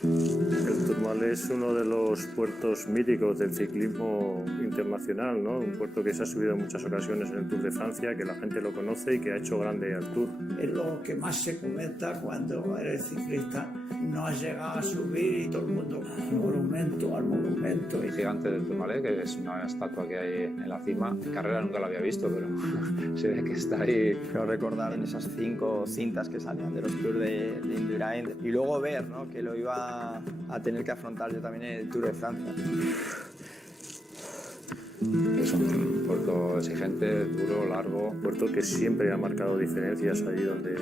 El Tourmalet es uno de los puertos míticos del ciclismo internacional, ¿no? Un puerto que se ha subido en muchas ocasiones en el Tour de Francia, que la gente lo conoce y que ha hecho grande al Tour. Es lo que más se comenta cuando eres ciclista. No has llegado a subir y todo el mundo al monumento. El gigante del Tourmalet, que es una estatua que hay en la cima. En carrera nunca la había visto, pero se ve que está ahí. Creo recordar en esas 5 cintas que salían de los Tours de Indurain y luego ver, ¿no?, que lo iba a tener que afrontar yo también en el Tour de Francia. Es un puerto exigente, duro, largo. Un puerto que siempre ha marcado diferencias allí donde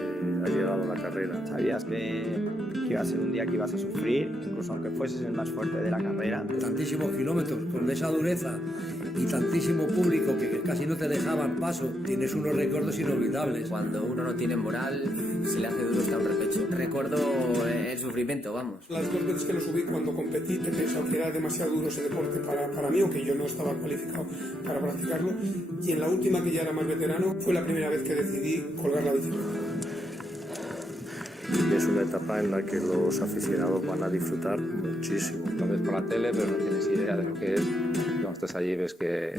ha llegado la carrera. Sabías que iba a ser un día que ibas a sufrir, incluso aunque fueses el más fuerte de la carrera. Tantísimos kilómetros con esa dureza y tantísimo público que casi no te dejaban paso, tienes unos recuerdos inolvidables. Cuando uno no tiene moral, se le hace duro estar un repecho. Recuerdo el sufrimiento, vamos. Las 2 veces que lo subí cuando competí, te pensaba que era demasiado duro ese deporte para mí, aunque yo no estaba cualificado para practicarlo. Y en la última, que ya era más veterano, fue la primera vez que decidí colgar la bicicleta. Es una etapa en la que los aficionados van a disfrutar muchísimo. Lo ves por la tele, pero no tienes idea de lo que es. Cuando estás allí ves que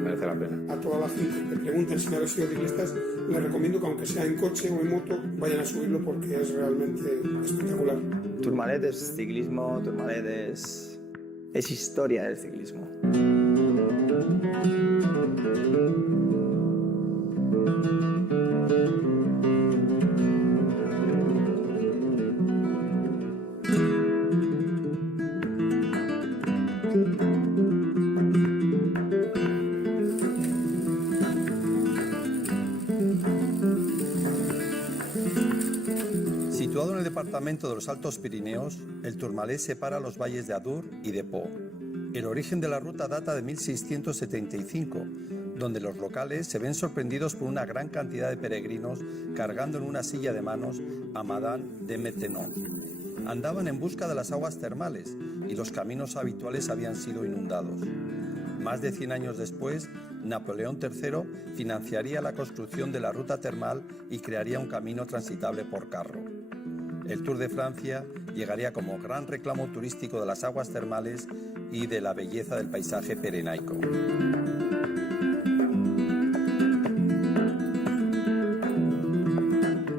merece la pena. A toda la gente que preguntan sin haber sido ciclistas, les recomiendo que aunque sea en coche o en moto, vayan a subirlo porque es realmente espectacular. Tourmalet es ciclismo, Tourmalet es historia del ciclismo. Situado en el departamento de los Altos Pirineos, el Tourmalet separa los valles de Adour y de Pau. El origen de la ruta data de 1675, donde los locales se ven sorprendidos por una gran cantidad de peregrinos cargando en una silla de manos a Madame de Maintenon. Andaban en busca de las aguas termales y los caminos habituales habían sido inundados. Más de 100 años después, Napoleón III financiaría la construcción de la ruta termal y crearía un camino transitable por carro. El Tour de Francia llegaría como gran reclamo turístico de las aguas termales y de la belleza del paisaje pirenaico.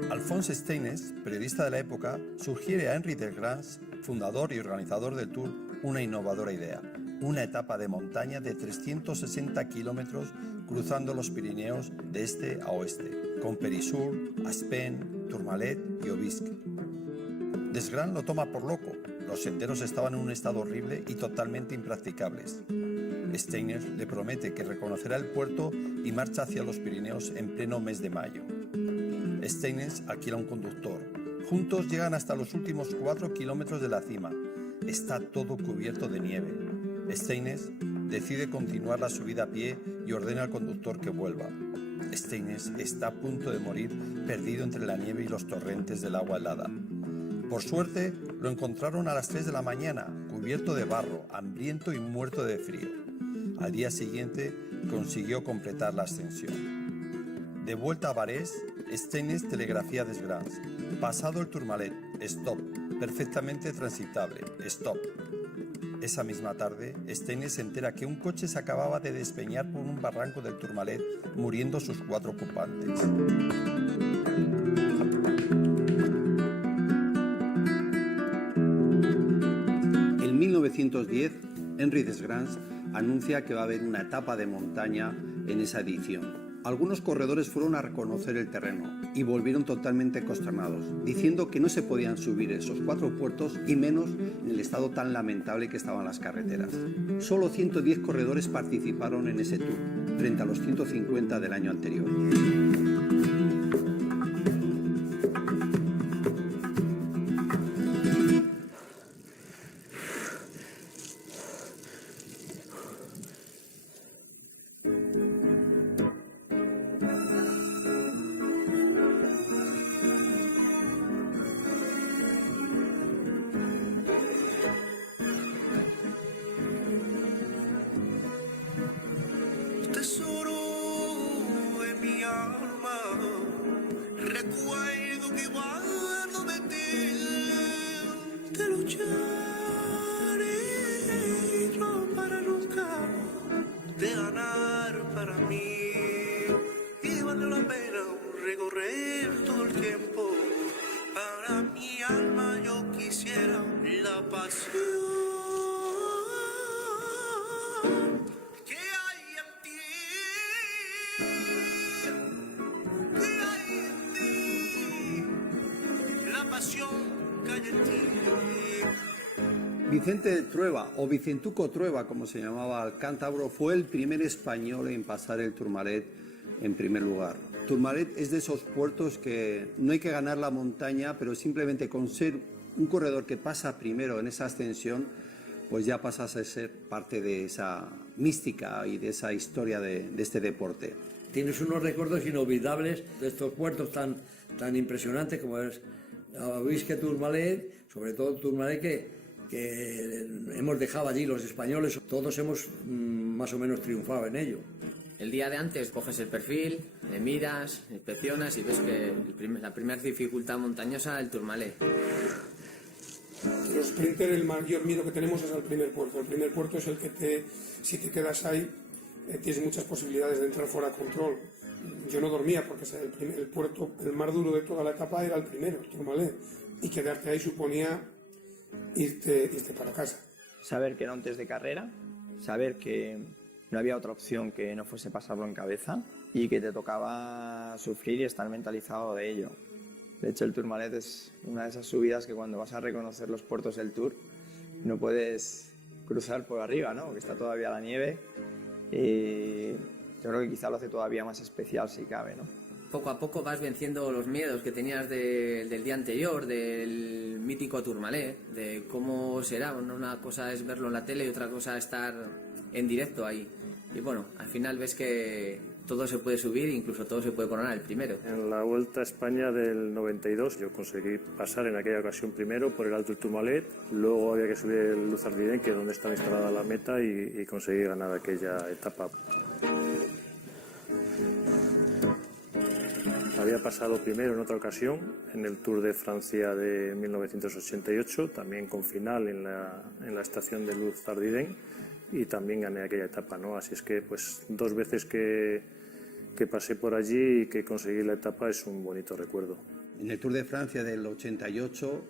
Alphonse Steynes, periodista de la época, sugiere a Henri Desgrange, fundador y organizador del Tour, una innovadora idea: una etapa de montaña de 360 kilómetros cruzando los Pirineos de este a oeste, con Périsur, Aspen, Tourmalet y Aubisque. Desgrange lo toma por loco. Los senderos estaban en un estado horrible y totalmente impracticables. Steynes le promete que reconocerá el puerto y marcha hacia los Pirineos en pleno mes de mayo. Steynes alquila un conductor. Juntos llegan hasta los últimos 4 kilómetros de la cima. Está todo cubierto de nieve. Steynes decide continuar la subida a pie y ordena al conductor que vuelva. Steynes está a punto de morir, perdido entre la nieve y los torrentes del agua helada. Por suerte, lo encontraron a las 3 de la mañana, cubierto de barro, hambriento y muerto de frío. Al día siguiente, consiguió completar la ascensión. De vuelta a Varese, Steynes telegrafía a Desgrange: pasado el Tourmalet, stop, perfectamente transitable, stop. Esa misma tarde, Steynes se entera que un coche se acababa de despeñar por un barranco del Tourmalet, muriendo sus 4 ocupantes. En 1910, Henri Desgrange anuncia que va a haber una etapa de montaña en esa edición. Algunos corredores fueron a reconocer el terreno y volvieron totalmente consternados, diciendo que no se podían subir esos 4 puertos y menos en el estado tan lamentable que estaban las carreteras. Solo 110 corredores participaron en ese tour, frente a los 150 del año anterior. Tesoro de mi alma. mí y vale la pena recorrer todo el tiempo. Para mi alma yo quisiera la pasión que hay en ti, que hay en ti, la pasión que hay en ti. Vicente Trueba, o Vicentuco Trueba, como se llamaba el cántabro, fue el primer español en pasar el Tourmalet en primer lugar. Tourmalet es de esos puertos que no hay que ganar la montaña, pero simplemente con ser un corredor que pasa primero en esa ascensión, pues ya pasas a ser parte de esa mística y de esa historia de este deporte. Tienes unos recuerdos inolvidables de estos puertos tan impresionantes como es Avisque Tourmalet, sobre todo Tourmalet que hemos dejado allí los españoles, todos hemos más o menos triunfado en ello. El día de antes coges el perfil, le miras, inspeccionas y ves que la primera dificultad montañosa es el Tourmalet. Los sprinters, el mayor miedo que tenemos es al primer puerto. El primer puerto es el que si te quedas ahí, tienes muchas posibilidades de entrar fuera de control. Yo no dormía porque el puerto, el más duro de toda la etapa era el primero, el Tourmalet, y quedarte ahí suponía irte para casa. Saber que era un test de carrera, saber que no había otra opción que no fuese pasarlo en cabeza y que te tocaba sufrir y estar mentalizado de ello. De hecho, el Tourmalet es una de esas subidas que cuando vas a reconocer los puertos del Tour no puedes cruzar por arriba, ¿no? Porque está todavía la nieve y yo creo que quizá lo hace todavía más especial si cabe, ¿no? Poco a poco vas venciendo los miedos que tenías del día anterior, del mítico Tourmalet, de cómo será. Una cosa es verlo en la tele y otra cosa estar en directo ahí. Y bueno, al final ves que todo se puede subir, incluso todo se puede coronar el primero. En la Vuelta a España del 92 yo conseguí pasar en aquella ocasión primero por el Alto del Tourmalet, luego había que subir el Luz Ardiden, que es donde estaba instalada la meta, y conseguí ganar aquella etapa. Había pasado primero en otra ocasión, en el Tour de Francia de 1988, también con final en la estación de Luz Ardiden, y también gané aquella etapa, ¿no? Así es que pues 2 veces que pasé por allí y que conseguí la etapa es un bonito recuerdo. En el Tour de Francia del 88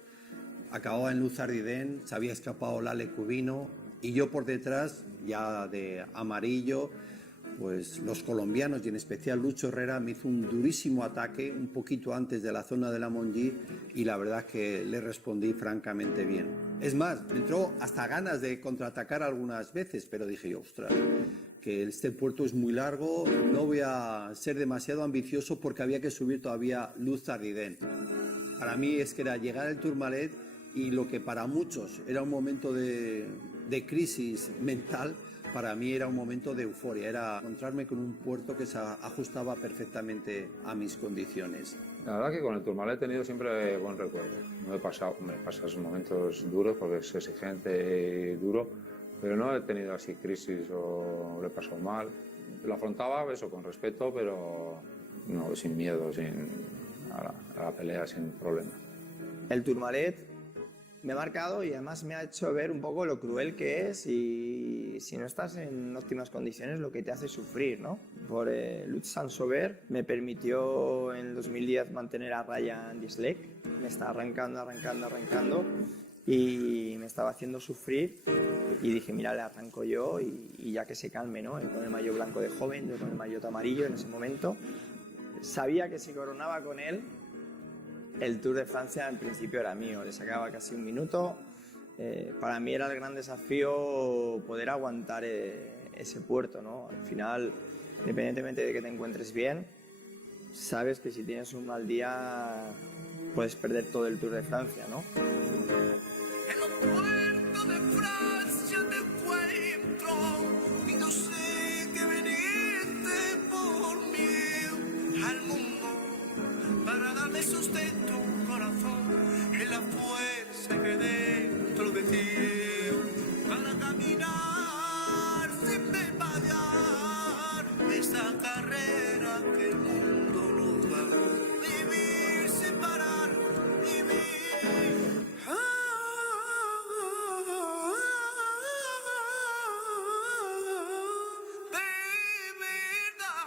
acababa en Luz Ardiden, se había escapado Lale Cubino y yo por detrás, ya de amarillo, pues los colombianos y en especial Lucho Herrera me hizo un durísimo ataque un poquito antes de la zona de la Monjí y la verdad es que le respondí francamente bien. Es más, me entró hasta ganas de contraatacar algunas veces, pero dije yo, ostras, que este puerto es muy largo, no voy a ser demasiado ambicioso porque había que subir todavía Luz Ardiden. Para mí es que era llegar al Tourmalet y lo que para muchos era un momento de crisis mental, para mí era un momento de euforia, era encontrarme con un puerto que se ajustaba perfectamente a mis condiciones. La verdad que con el Tourmalet he tenido siempre buen recuerdo. No he pasado momentos duros porque es exigente y duro, pero no he tenido así crisis o lo he pasado mal. Lo afrontaba eso con respeto, pero no, sin miedo, a la pelea, sin problema. El Tourmalet me ha marcado y además me ha hecho ver un poco lo cruel que es y si no estás en óptimas condiciones lo que te hace sufrir, ¿no? Por Lutz Saint-Sauveur me permitió en el 2010 mantener a raya Andy Schleck, me estaba arrancando y me estaba haciendo sufrir y dije, mira, le arranco yo y ya que se calme, ¿no? Con el maillot blanco de joven, yo con el maillot amarillo en ese momento. Sabía que si coronaba con él, el Tour de Francia en principio era mío, le sacaba casi un minuto. Para mí era el gran desafío poder aguantar ese puerto, ¿no? Al final, independientemente de que te encuentres bien, sabes que si tienes un mal día puedes perder todo el Tour de Francia, ¿no? En el puerto de Francia te encuentro y yo sé que viniste por mí al mundo para darme sustento a un corazón en la fuerza que dentro de ti para caminar sin desmayar esta carrera que el mundo nos da, vivir sin parar, vivir. De verdad.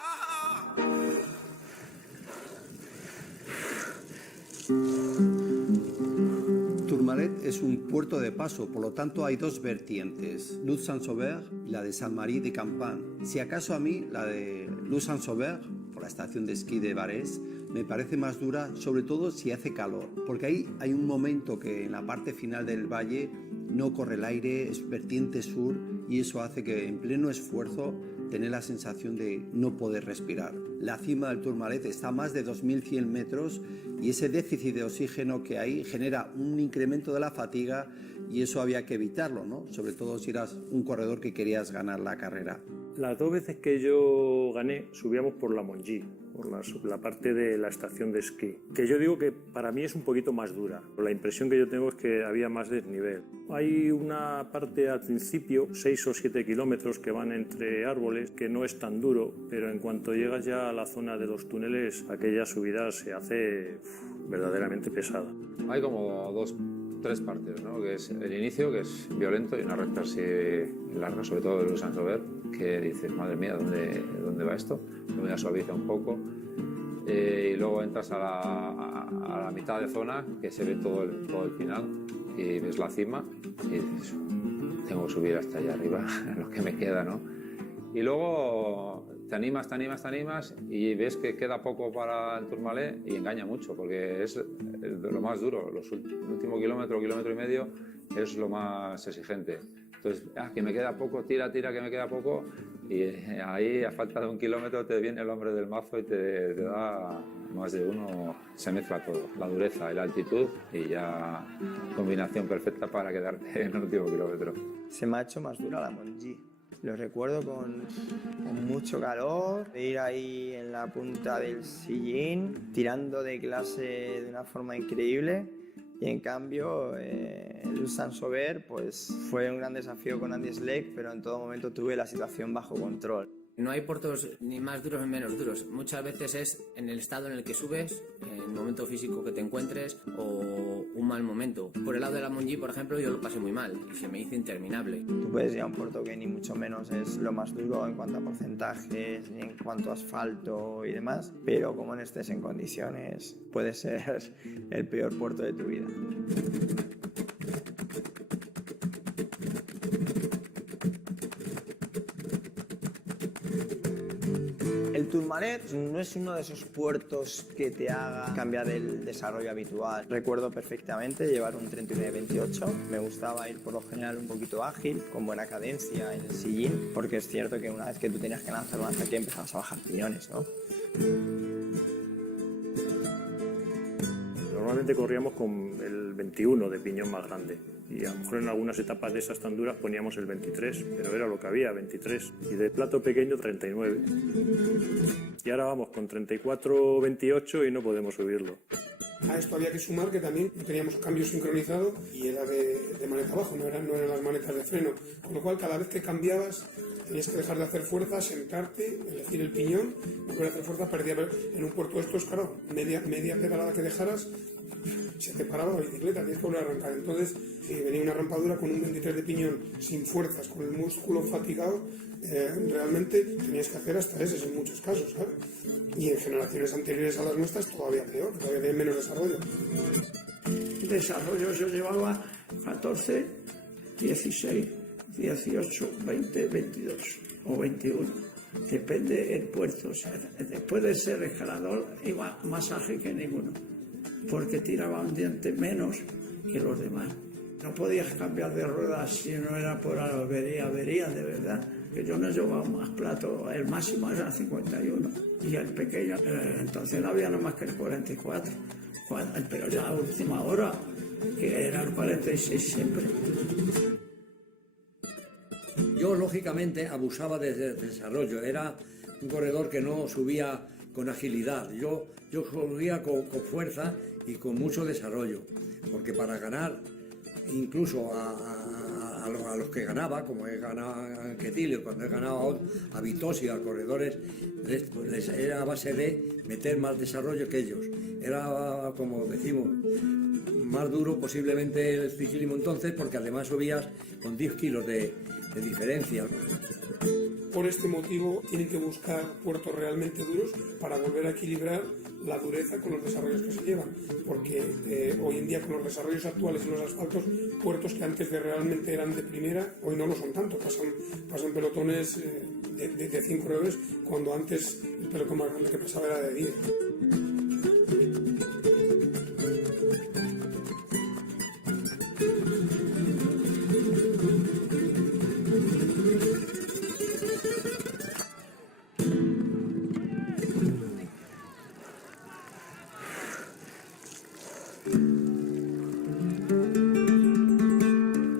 Tourmalet es un puerto de paso, por lo tanto hay dos vertientes, Luz-Saint-Sauveur y la de Saint-Marie-de-Campan. Si acaso a mí la de Luz-Saint-Sauveur, por la estación de esquí de Varés, me parece más dura, sobre todo si hace calor, porque ahí hay un momento que en la parte final del valle no corre el aire, es vertiente sur y eso hace que en pleno esfuerzo tener la sensación de no poder respirar. La cima del Tourmalet está a más de 2.100 metros y ese déficit de oxígeno que hay genera un incremento de la fatiga y eso había que evitarlo, ¿no? Sobre todo si eras un corredor que querías ganar la carrera. Las 2 veces que yo gané subíamos por la Mongie, por la parte de la estación de esquí, que yo digo que para mí es un poquito más dura. La impresión que yo tengo es que había más desnivel. Hay una parte al principio, 6 o 7 kilómetros que van entre árboles, que no es tan duro, pero en cuanto llegas ya a la zona de los túneles, aquella subida se hace verdaderamente pesada. Hay como 3 partes, ¿no? Que es el inicio, que es violento, y una recta así larga, sobre todo de Luz-Saint-Sauveur, que dices, madre mía, ¿dónde va esto? Luego ya suaviza un poco. Y luego entras a la mitad de zona, que se ve todo el final, y ves la cima, y dices, tengo que subir hasta allá arriba, lo que me queda, ¿no? Y luego te animas y ves que queda poco para el Tourmalet y engaña mucho, porque es lo más duro. El último kilómetro y medio es lo más exigente. Entonces, que me queda poco, tira, que me queda poco, y ahí a falta de 1 kilómetro te viene el hombre del mazo y te da más de uno, se mezcla todo, la dureza y la altitud, y ya combinación perfecta para quedarte en el último kilómetro. Se me ha hecho más dura la Mongie. Lo recuerdo con mucho calor, de ir ahí en la punta del sillín, tirando de clase de una forma increíble. Y en cambio, Luz-Saint-Sauveur pues, fue un gran desafío con Andy Schleck, pero en todo momento tuve la situación bajo control. No hay puertos ni más duros ni menos duros. Muchas veces es en el estado en el que subes, en el momento físico que te encuentres o un mal momento. Por el lado de la Mongie, por ejemplo, yo lo pasé muy mal y se me hizo interminable. Tú puedes ir a un puerto que ni mucho menos es lo más duro en cuanto a porcentajes, ni en cuanto a asfalto y demás, pero como no estés en condiciones, puede ser el peor puerto de tu vida. El Tourmalet no es uno de esos puertos que te haga cambiar el desarrollo habitual. Recuerdo perfectamente llevar un 39-28. Me gustaba ir por lo general un poquito ágil, con buena cadencia en el sillín, porque es cierto que una vez que tú tenías que lanzar un ataque empezabas a bajar piñones, ¿no? Normalmente corríamos con el 21 de piñón más grande y a lo mejor en algunas etapas de esas tan duras poníamos el 23, pero era lo que había, 23, y de plato pequeño 39. Y ahora vamos con 34-28 y no podemos subirlo. A esto había que sumar que también no teníamos cambio sincronizado y era de maneta abajo, no eran las manetas de freno, con lo cual cada vez que cambiabas tenías que dejar de hacer fuerza, sentarte, elegir el piñón, volver a hacer fuerza, perdía. En un puerto de estos, claro, media pedalada que dejaras, se te paraba la bicicleta, tienes que volver a arrancar. Entonces venía una rampadura con un 23 de piñón sin fuerzas, con el músculo fatigado, realmente tenías que hacer hasta ese en muchos casos, ¿sabes? Y en generaciones anteriores a las nuestras todavía peor, todavía tienen menos desarrollo. Desarrollo yo llevaba 14, 16, 18, 20, 22 o 21. Depende del puerto. O sea, después de ser escalador iba más ágil que ninguno, porque tiraba un diente menos que los demás. No podías cambiar de ruedas si no era por avería de verdad. Que yo no llevaba más plato, el máximo era 51 y el pequeño, entonces no había nada más que el 44, pero ya a última hora, que era el 46 siempre. Yo, lógicamente, abusaba del desarrollo. Era un corredor que no subía con agilidad. Yo subía con fuerza y con mucho desarrollo. Porque para ganar, incluso a los que ganaba, como he ganado a Quetilio, cuando he ganado a Vitosi, a corredores, les era a base de meter más desarrollo que ellos. Era, como decimos, más duro posiblemente el ciclismo entonces, porque además subías con 10 kilos de diferencia. por este motivo tienen que buscar puertos realmente duros para volver a equilibrar la dureza con los desarrollos que se llevan, porque hoy en día con los desarrollos actuales y los asfaltos, puertos que antes realmente eran de primera, hoy no lo son tanto, pasan pelotones de 5 corredores, cuando antes el pelotón más grande que pasaba era de 10.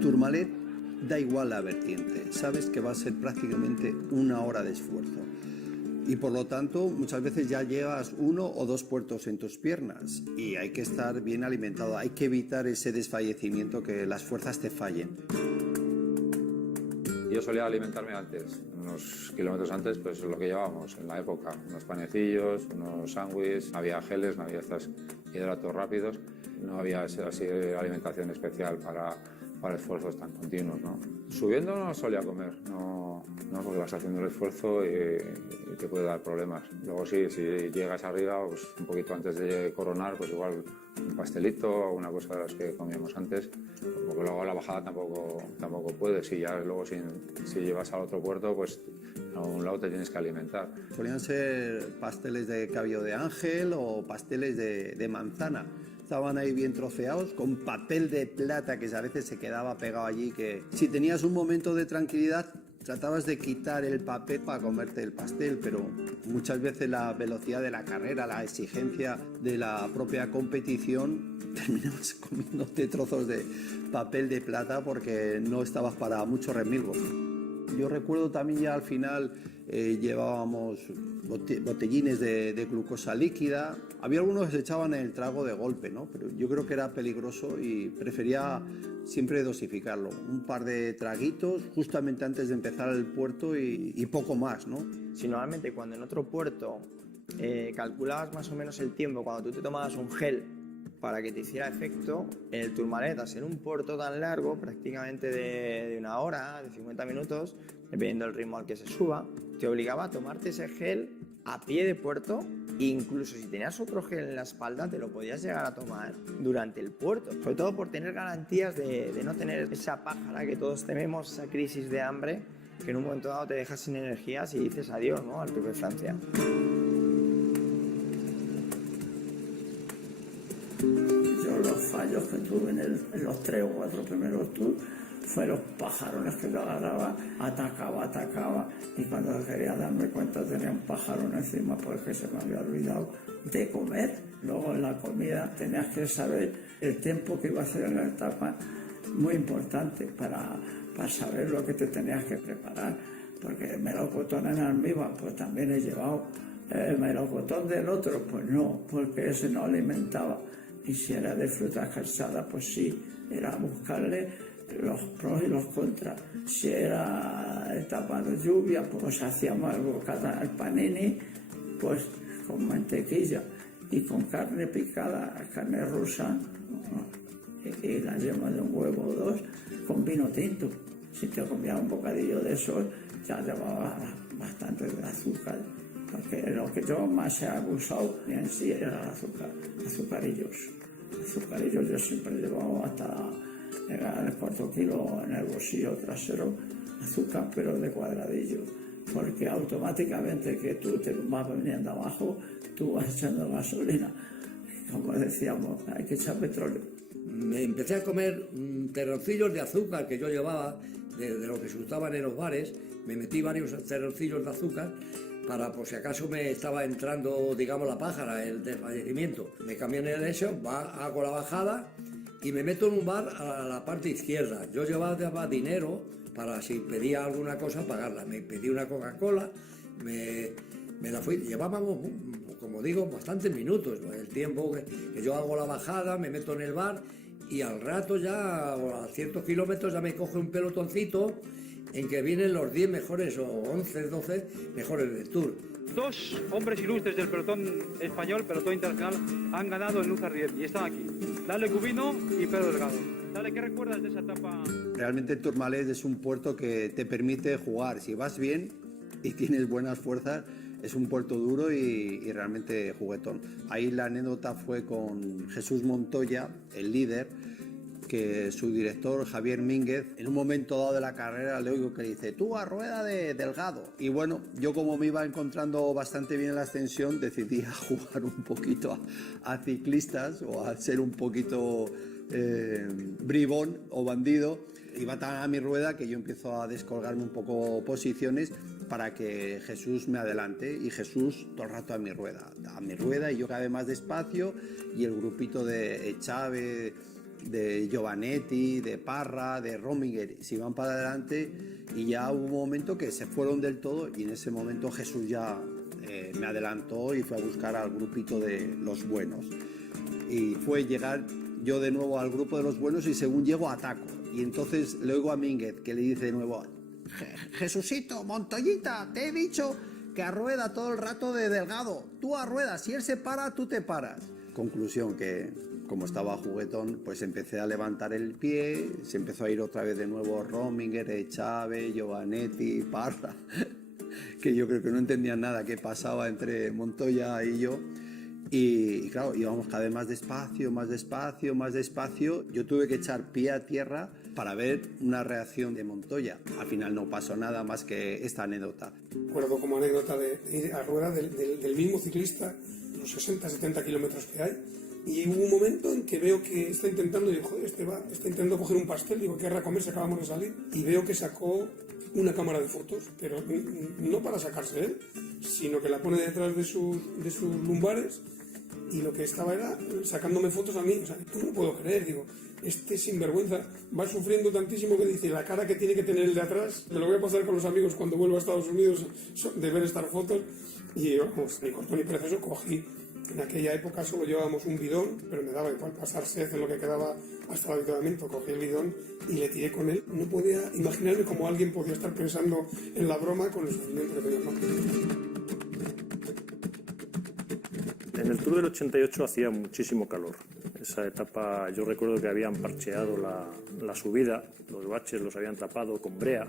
Tourmalet da igual la vertiente, sabes que va a ser prácticamente una hora de esfuerzo y por lo tanto muchas veces ya llevas 1 o 2 puertos en tus piernas y hay que estar bien alimentado, hay que evitar ese desfallecimiento, que las fuerzas te fallen. Yo solía alimentarme antes, unos kilómetros antes, pues lo que llevábamos en la época, unos panecillos, unos sándwiches, no había geles, no había estos hidratos rápidos, no había así alimentación especial para esfuerzos tan continuos, ¿no? Subiendo no solía comer, no porque vas haciendo el esfuerzo y te puede dar problemas. Luego sí, si llegas arriba, pues un poquito antes de coronar, pues igual un pastelito o una cosa de las que comíamos antes, porque luego a la bajada tampoco puedes, y ya luego si llevas al otro puerto, pues a un lado te tienes que alimentar. Solían ser pasteles de cabello de ángel o pasteles de manzana. Estaban ahí bien troceados, con papel de plata que a veces se quedaba pegado allí, que si tenías un momento de tranquilidad tratabas de quitar el papel para comerte el pastel, pero muchas veces la velocidad de la carrera, la exigencia de la propia competición, terminabas comiéndote trozos de papel de plata porque no estabas para mucho remilgo. Yo recuerdo también ya al final llevábamos botellines de glucosa líquida. Había algunos que se echaban el trago de golpe, ¿no? Pero yo creo que era peligroso y prefería siempre dosificarlo. Un par de traguitos justamente antes de empezar el puerto y poco más, ¿no? Si normalmente cuando en otro puerto calculabas más o menos el tiempo, cuando tú te tomabas un gel para que te hiciera efecto, en el Tourmalet, al ser un puerto tan largo, prácticamente de 1 hora, de 50 minutos, dependiendo del ritmo al que se suba, te obligaba a tomarte ese gel a pie de puerto, e incluso si tenías otro gel en la espalda te lo podías llegar a tomar durante el puerto, sobre todo por tener garantías de no tener esa pájara que todos tememos, esa crisis de hambre que en un momento dado te dejas sin energías y dices adiós, ¿no?, al Tour de Francia. Yo los fallos que tuve en los 3 o 4 primeros tours fue los pajarones que yo agarraba, atacaba, y cuando quería darme cuenta tenía un pajarón encima porque se me había olvidado de comer. Luego en la comida tenías que saber el tiempo que iba a hacer en la etapa, muy importante para saber lo que te tenías que preparar, porque melocotón en almíbar pues también he llevado, el melocotón del otro pues no, porque ese no alimentaba, y si era de frutas calzadas pues sí, era buscarle los pros y los contras. Si era etapa de lluvia, pues hacíamos el bocata, el panini, pues con mantequilla y con carne picada, carne rusa, y la yema de un huevo o 2 con vino tinto. Si te comías un bocadillo de eso, ya llevaba bastante de azúcar, porque lo que yo más he abusado en sí era el azúcar, azucarillos yo siempre he llevado hasta el 4 kilo en el bolsillo trasero, azúcar pero de cuadradillo, porque automáticamente que tú te vas viniendo abajo, tú vas echando gasolina. Como decíamos, hay que echar petróleo. Me empecé a comer terroncillos de azúcar que yo llevaba de lo que se usaban en los bares. Me metí varios terroncillos de azúcar para, por si acaso me estaba entrando, digamos, la pájara, el desfallecimiento. Me cambié en el eso, hago la bajada y me meto en un bar a la parte izquierda. Yo llevaba dinero para, si pedía alguna cosa, pagarla. Me pedí una Coca-Cola, me la fui. Llevábamos, como digo, bastantes minutos. El tiempo que yo hago la bajada, me meto en el bar y al rato ya, a ciertos kilómetros, ya me coge un pelotoncito en que vienen los 10 mejores o 11, 12 mejores del Tour. 2 hombres ilustres del pelotón español, pelotón internacional, han ganado en Luz Ardiden y están aquí. Lale Cubino y Pedro Delgado. Lale, ¿qué recuerdas de esa etapa? Realmente el Tourmalet es un puerto que te permite jugar. Si vas bien, y tienes buenas fuerzas, es un puerto duro y realmente juguetón. Ahí la anécdota fue con Jesús Montoya, el líder, que su director Javier Mínguez, en un momento dado de la carrera le oigo que dice: tú a rueda de Delgado. Y bueno, yo como me iba encontrando bastante bien en la ascensión, decidí a jugar un poquito a ciclistas o a ser un poquito bribón o bandido. Iba tan a mi rueda que yo empiezo a descolgarme un poco posiciones para que Jesús me adelante, y Jesús todo el rato a mi rueda y yo cada vez más despacio, y el grupito de Chávez, de Giovanetti, de Parra, de Rominger se iban para adelante, y ya hubo un momento que se fueron del todo, y en ese momento Jesús ya me adelantó y fue a buscar al grupito de los buenos, y fue llegar yo de nuevo al grupo de los buenos, y según llego ataco, y entonces le oigo a Mínguez que le dice de nuevo: Jesucito, Montoyita, te he dicho que a rueda todo el rato de Delgado, tú a rueda, si él se para, tú te paras. Conclusión, que como estaba juguetón, pues empecé a levantar el pie, se empezó a ir otra vez de nuevo Rominger, Chávez, Giovanetti, Parra, que yo creo que no entendían nada qué pasaba entre Montoya y yo. Y claro, íbamos cada vez más despacio, más despacio, más despacio. Yo tuve que echar pie a tierra para ver una reacción de Montoya. Al final no pasó nada más que esta anécdota. Recuerdo como anécdota de ir a rueda del mismo ciclista, los 60, 70 kilómetros que hay, y hubo un momento en que veo que está intentando, digo, joder, está intentando coger un pastel, digo, querrá comerse, acabamos de salir, y veo que sacó una cámara de fotos, pero no para sacarse él, sino que la pone detrás de sus lumbares, y lo que estaba era sacándome fotos a mí. O sea, no puedo creer, digo, este sinvergüenza va sufriendo tantísimo que dice, la cara que tiene que tener el de atrás, me lo voy a pasar con los amigos cuando vuelva a Estados Unidos de ver estas fotos. Y vamos, ni corto ni perezoso, cogí. En aquella época solo llevábamos un bidón, pero me daba igual pasarse en lo que quedaba hasta el avituallamiento. Cogí el bidón y le tiré con él. No podía imaginarme cómo alguien podía estar pensando en la broma con el sufrimiento que tenía el mar. En el Tour del 88 hacía muchísimo calor. Esa etapa, yo recuerdo que habían parcheado la subida, los baches los habían tapado con brea,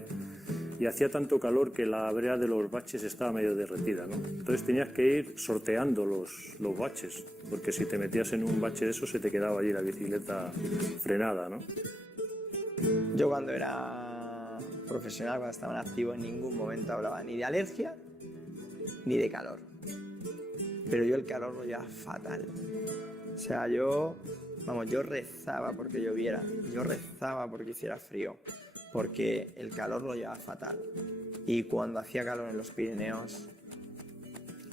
y hacía tanto calor que la brea de los baches estaba medio derretida, ¿no? Entonces tenías que ir sorteando los baches, porque si te metías en un bache de eso se te quedaba allí la bicicleta frenada, ¿no? Yo cuando era profesional, cuando estaba en activo, en ningún momento hablaba ni de alergia ni de calor. Pero yo el calor lo llevaba fatal. O sea, yo rezaba porque lloviera, yo rezaba porque hiciera frío, porque el calor lo llevaba fatal. Y cuando hacía calor en los Pirineos,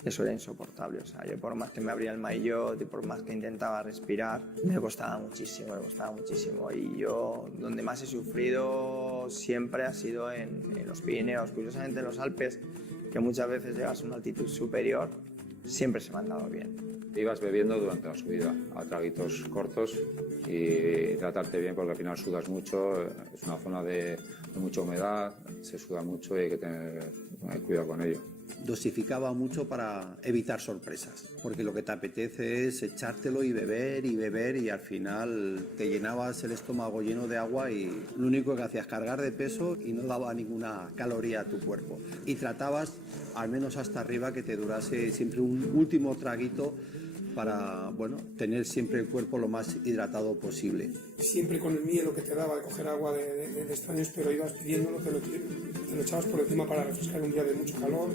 eso era insoportable. O sea, yo por más que me abría el maillot y por más que intentaba respirar, me costaba muchísimo. Y yo, donde más he sufrido siempre ha sido en los Pirineos. Curiosamente en los Alpes, que muchas veces llegas a una altitud superior, siempre se me han dado bien. Ibas bebiendo durante la subida a traguitos cortos y tratarte bien, porque al final sudas mucho, es una zona de mucha humedad, se suda mucho y hay que tener cuidado con ello. Dosificaba mucho para evitar sorpresas, porque lo que te apetece es echártelo y beber, y al final te llenabas el estómago lleno de agua y lo único que hacías cargar de peso y no daba ninguna caloría a tu cuerpo. Y tratabas, al menos hasta arriba, que te durase siempre un último traguito para, bueno, tener siempre el cuerpo lo más hidratado posible. Siempre con el miedo que te daba de coger agua de extraños, pero ibas pidiéndolo, te lo echabas por encima para refrescar un día de mucho calor.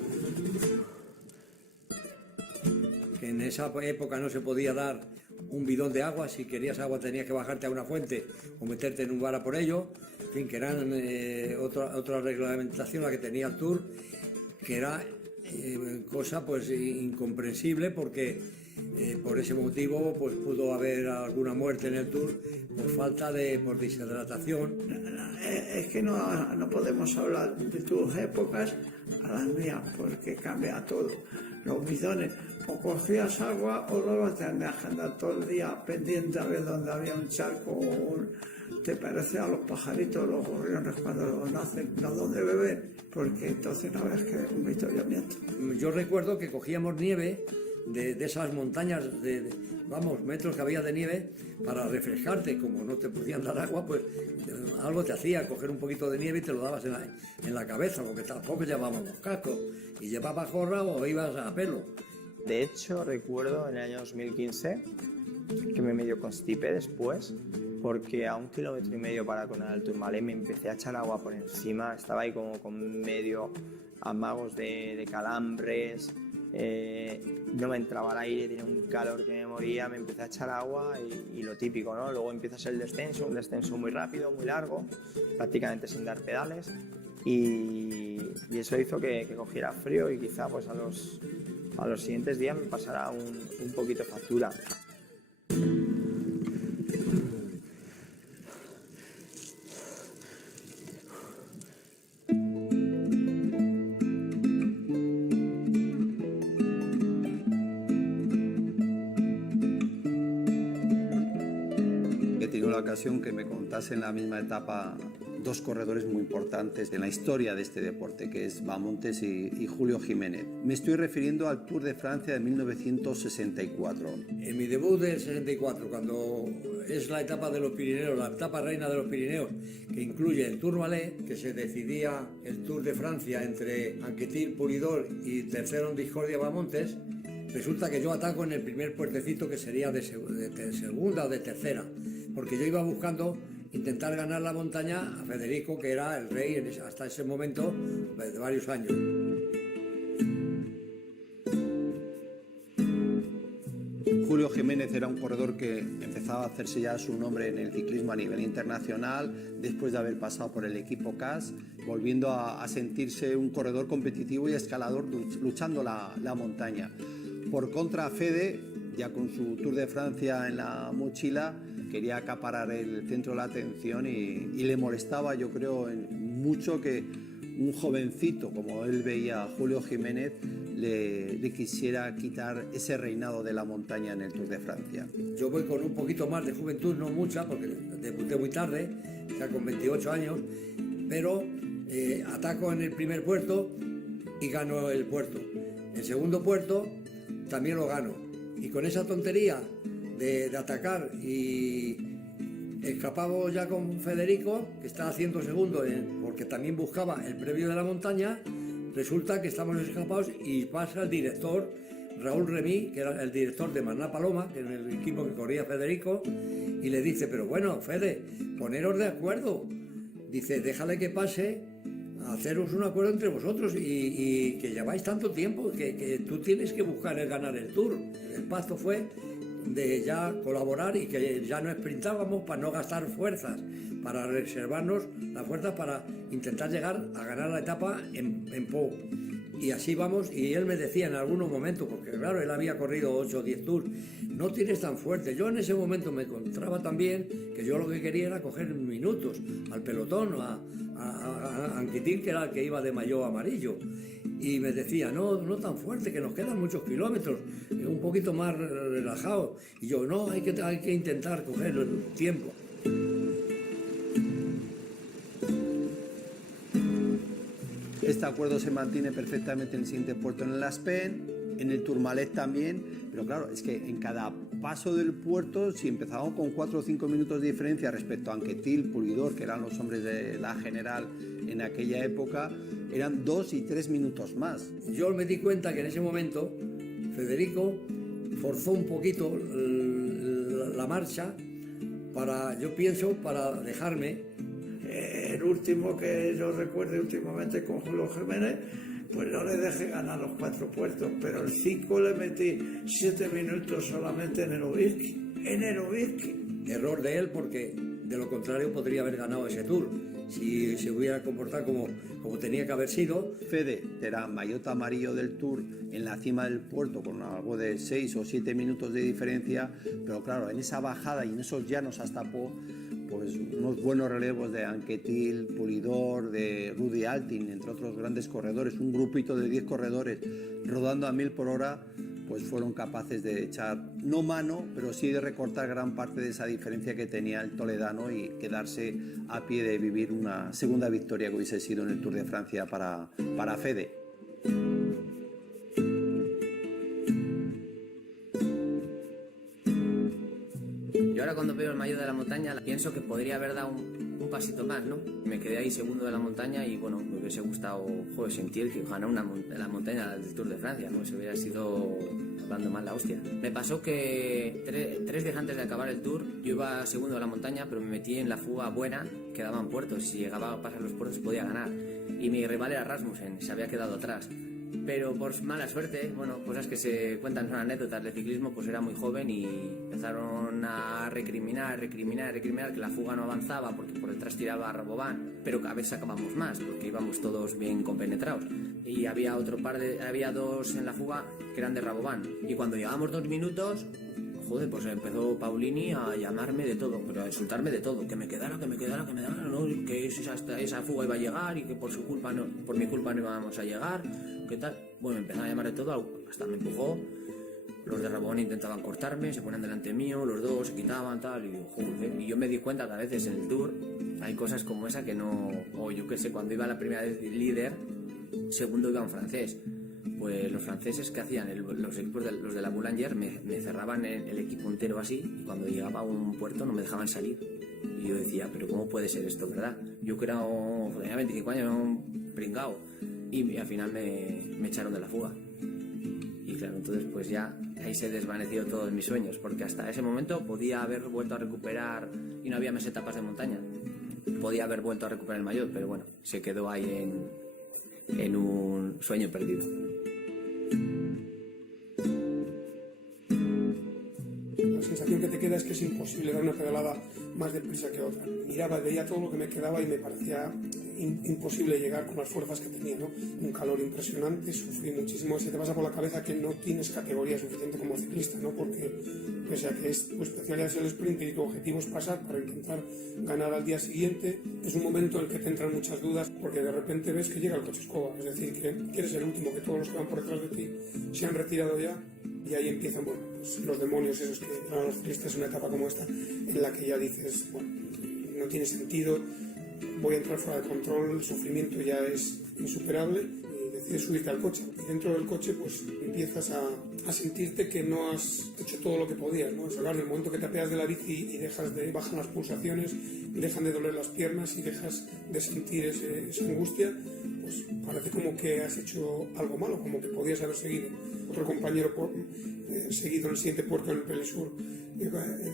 Que en esa época no se podía dar un bidón de agua, si querías agua tenías que bajarte a una fuente o meterte en un bar a por ello, en fin, que eran otra reglamentación la que tenía el Tour, que era cosa pues incomprensible, porque por ese motivo pues pudo haber alguna muerte en el Tour por falta de deshidratación. Es que no podemos hablar de tus épocas a las mías, porque cambia todo. Los bidones, o cogías agua o luego tenías que andar todo el día pendiente a ver dónde había un charco te parece a los pajaritos, los gorriones cuando nacen, no dónde beber, porque entonces no ves que es un avituallamiento. Yo recuerdo que cogíamos nieve de esas montañas, vamos, metros que había de nieve, para refrescarte. Como no te podían dar agua, pues algo te hacía, coger un poquito de nieve y te lo dabas en la cabeza, porque tampoco llevábamos casco, y llevabas gorra o ibas a pelo. De hecho, recuerdo en el año 2015 que me medio constipé después, porque a 1,5 kilómetros para con el Tourmalet me empecé a echar agua por encima, estaba ahí como con medio amagos de calambres, no me entraba el aire, tenía un calor que me moría, me empecé a echar agua y lo típico, ¿no? Luego empiezas el descenso, un descenso muy rápido, muy largo, prácticamente sin dar pedales, y eso hizo que cogiera frío y quizá pues a los siguientes días me pasará un poquito factura. He tenido la ocasión que me contase en la misma etapa dos corredores muy importantes en la historia de este deporte, que es Bahamontes y Julio Jiménez. Me estoy refiriendo al Tour de Francia de 1964. En mi debut del 64, cuando es la etapa de los Pirineos, la etapa reina de los Pirineos, que incluye el Tourmalet, que se decidía el Tour de Francia entre Anquetil, Pulidor y tercero en discordia Bahamontes, resulta que yo ataco en el primer puertecito, que sería de segunda o de tercera, porque yo iba buscando intentar ganar la montaña a Federico, que era el rey hasta ese momento de varios años. Julio Jiménez era un corredor que empezaba a hacerse ya su nombre en el ciclismo a nivel internacional, después de haber pasado por el equipo CAS, volviendo a sentirse un corredor competitivo y escalador luchando la montaña. Por contra, Fede, ya con su Tour de Francia en la mochila, quería acaparar el centro de la atención y le molestaba, yo creo, mucho que un jovencito, como él veía a Julio Jiménez, le quisiera quitar ese reinado de la montaña en el Tour de Francia. Yo voy con un poquito más de juventud, no mucha, porque debuté muy tarde, ya con 28 años, pero ataco en el primer puerto y gano el puerto. El segundo puerto también lo gano. Y con esa tontería de atacar y escapamos ya con Federico, que está haciendo segundo, porque también buscaba el premio de la montaña. Resulta que estamos escapados y pasa el director, Raúl Remí, que era el director de Maná Paloma, que era el equipo que corría Federico, y le dice: pero bueno, Fede, poneros de acuerdo. Dice: déjale que pase, haceros un acuerdo entre vosotros y que lleváis tanto tiempo que tú tienes que buscar el ganar el Tour. El pacto fue de ya colaborar y que ya no sprintábamos para no gastar fuerzas, para reservarnos las fuerzas para intentar llegar a ganar la etapa en Pau. Y así vamos, y él me decía en algunos momentos, porque claro, él había corrido 8 o 10 tours, no tienes tan fuerte. Yo en ese momento me encontraba también que yo lo que quería era coger minutos al pelotón, a Anquetil, que era el que iba de maillot amarillo. Y me decía: no tan fuerte, que nos quedan muchos kilómetros, un poquito más relajado. Y yo: no, hay que intentar coger el tiempo. Este acuerdo se mantiene perfectamente en el siguiente puerto, en el Aspen, en el Tourmalet también, pero claro, es que en cada paso del puerto, si empezábamos con 4 o 5 minutos de diferencia respecto a Anquetil, Pulidor, que eran los hombres de la general en aquella época, eran 2 y 3 minutos más. Yo me di cuenta que en ese momento Federico forzó un poquito la marcha para dejarme. El último que yo recuerdo últimamente con Julio Jiménez, pues no le dejé ganar los 4 puertos, pero el 5 le metí 7 minutos solamente en Erovirki. Error de él, porque de lo contrario podría haber ganado ese Tour si se hubiera comportado como tenía que haber sido. Fede era maillot amarillo del Tour en la cima del puerto con algo de 6 o 7 minutos de diferencia, pero claro, en esa bajada y en esos llanos hasta Po, pues unos buenos relevos de Anquetil, Pulidor, de Rudy Altin, entre otros grandes corredores, un grupito de 10 corredores rodando a 1000 por hora, pues fueron capaces de echar, no mano, pero sí de recortar gran parte de esa diferencia que tenía el toledano y quedarse a pie de vivir una segunda victoria que hubiese sido en el Tour de Francia para Fede. ahora cuando veo el maillot de la montaña pienso que podría haber dado un pasito más, ¿no? Me quedé ahí segundo de la montaña y bueno, me hubiese gustado, joder, sentir que ganar la montaña del Tour de Francia, ¿no? Se hubiera sido hablando mal la hostia. Me pasó que tres días antes de acabar el Tour, yo iba segundo de la montaña, pero me metí en la fuga buena que daban puertos, y si llegaba a pasar los puertos podía ganar. Y mi rival era Rasmussen, se había quedado atrás. Pero por mala suerte, bueno, cosas que se cuentan, son anécdotas de ciclismo, pues era muy joven y empezaron a recriminar que la fuga no avanzaba porque por detrás tiraba a Rabobank, pero cada vez sacábamos más porque íbamos todos bien compenetrados. Y había dos en la fuga que eran de Rabobank, y cuando llegábamos 2 minutos, joder, pues empezó Paulini a llamarme de todo, pero a insultarme de todo, que me quedara, ¿no? Que esa fuga iba a llegar y que por mi culpa no íbamos a llegar, ¿qué tal? Bueno, me empezó a llamar de todo, hasta me empujó. Los de Rabobank intentaban cortarme, se ponían delante mío, los dos se quitaban, tal, y digo, joder. Y yo me di cuenta que a veces en el Tour hay cosas como esa que no, o yo qué sé, cuando iba la primera vez líder, segundo iba un francés. Pues los franceses que hacían, los equipos los de la Boulanger me cerraban el equipo entero así, y cuando llegaba a un puerto no me dejaban salir. Y yo decía, pero ¿cómo puede ser esto, verdad? Yo que tenía 25 años, era un pringao, y al final me echaron de la fuga. Y claro, entonces pues ya ahí se desvaneció todos mis sueños, porque hasta ese momento podía haber vuelto a recuperar, y no había más etapas de montaña, podía haber vuelto a recuperar el maillot, pero bueno, se quedó ahí en un sueño perdido. La sensación que te queda es que es imposible dar una pedalada más deprisa que otra. Miraba, veía todo lo que me quedaba y me parecía imposible llegar con las fuerzas que tenía, ¿no? Un calor impresionante, sufrí muchísimo. Se te pasa por la cabeza que no tienes categoría suficiente como ciclista, ¿no? Porque pese a que tu especialidad es el sprint y tu objetivo es pasar para intentar ganar al día siguiente, es un momento en el que te entran muchas dudas, porque de repente ves que llega el coche escoba, es decir, que eres el último, que todos los que van por detrás de ti se han retirado ya, y ahí empiezan, bueno, pues los demonios esos que dan a los ciclistas en una etapa como esta, en la que ya dices, bueno, no tiene sentido, voy a entrar fuera de control, el sufrimiento ya es insuperable, y decides subirte al coche. Y dentro del coche pues empiezas a sentirte que no has hecho todo lo que podías, ¿no? Es hablar del momento que te apeas de la bici y bajan las pulsaciones, dejan de doler las piernas y dejas de sentir esa angustia, pues parece como que has hecho algo malo, como que podías haber seguido. Otro compañero seguido en el siguiente puerto, en el Pelesur,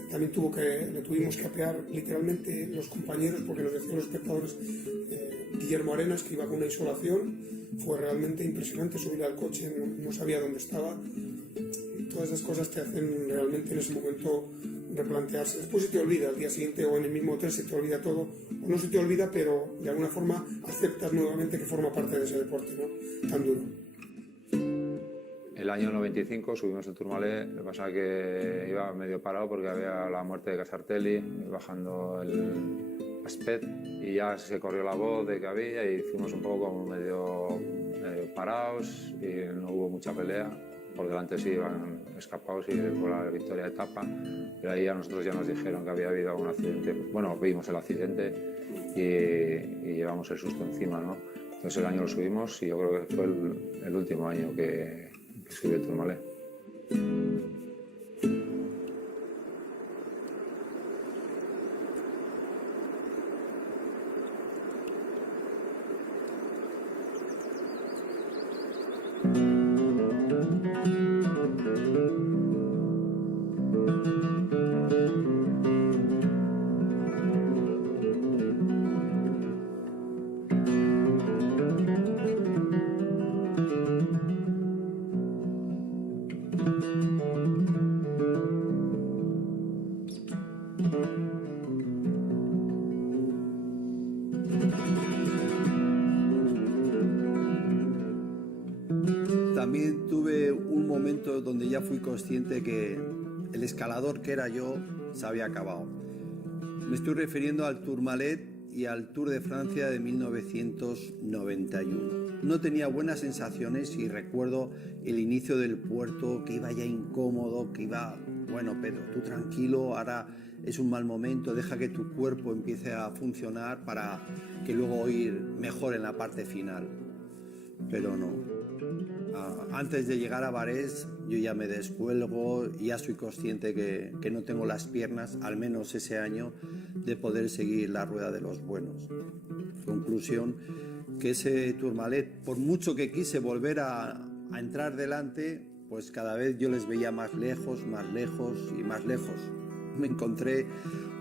también le tuvimos que apear literalmente los compañeros, porque nos decían los espectadores, Guillermo Arenas, que iba con una insolación, fue realmente impresionante subir al coche, no sabía dónde estaba. Todas esas cosas te hacen realmente en ese momento replantearse. Después se te olvida, al día siguiente o en el mismo hotel se te olvida todo, o no se te olvida, pero de alguna forma aceptas nuevamente que forma parte de ese deporte, ¿no? Tan duro. El año 95 subimos el Tourmalet, lo que pasa es que iba medio parado porque había la muerte de Casartelli, bajando el Aspet, y ya se corrió la voz de que había, y fuimos un poco como medio parados y no hubo mucha pelea. Por delante sí iban escapados y por la victoria de etapa, pero ahí a nosotros ya nos dijeron que había habido algún accidente. Bueno, vimos el accidente y llevamos el susto encima, ¿no? Entonces el año lo subimos y yo creo que fue el último año que subí el Tourmalet. También tuve un momento donde ya fui consciente que el escalador que era yo se había acabado. Me estoy refiriendo al Tourmalet y al Tour de Francia de 1991. No tenía buenas sensaciones y recuerdo el inicio del puerto, que iba ya incómodo, que iba, bueno, Pedro, tú tranquilo, ahora es un mal momento, deja que tu cuerpo empiece a funcionar para que luego ir mejor en la parte final. Pero no. Antes de llegar a Varés yo ya me descuelgo, ya soy consciente que no tengo las piernas, al menos ese año, de poder seguir la rueda de los buenos. Conclusión, que ese Tourmalet, por mucho que quise volver a entrar delante, pues cada vez yo les veía más lejos y más lejos. Me encontré,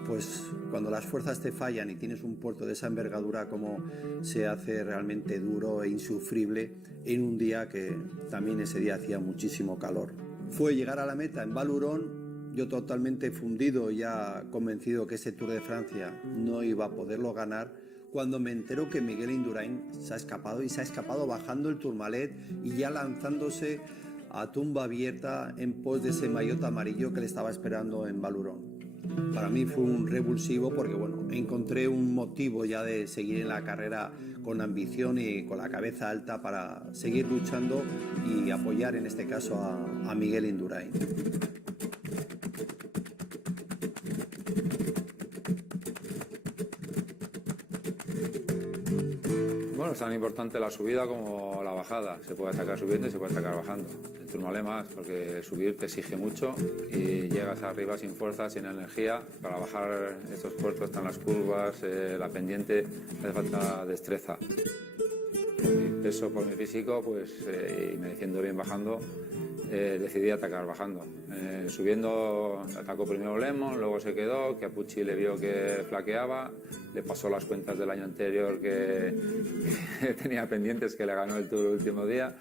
pues cuando las fuerzas te fallan y tienes un puerto de esa envergadura, como se hace realmente duro e insufrible en un día que también ese día hacía muchísimo calor. Fue llegar a la meta en Valurón, yo totalmente fundido, ya convencido que ese Tour de Francia no iba a poderlo ganar, cuando me entero que Miguel Indurain se ha escapado bajando el Tourmalet y ya lanzándose a tumba abierta en pos de ese maillot amarillo que le estaba esperando en Valurón. Para mí fue un revulsivo porque bueno, encontré un motivo ya de seguir en la carrera con ambición y con la cabeza alta para seguir luchando y apoyar en este caso a Miguel Indurain. Bueno, es tan importante la subida como la bajada. Se puede atacar subiendo y se puede atacar bajando. El Tourmalet más, porque subir te exige mucho y llegas arriba sin fuerza, sin energía. Para bajar estos puertos están las curvas, la pendiente, hace falta destreza. Por mi peso, por mi físico, pues, y me defiendo bien bajando, decidí atacar bajando. Subiendo atacó primero Lemon, luego se quedó, Chiappucci le vio que flaqueaba, le pasó las cuentas del año anterior que tenía pendientes, que le ganó el Tour el último día,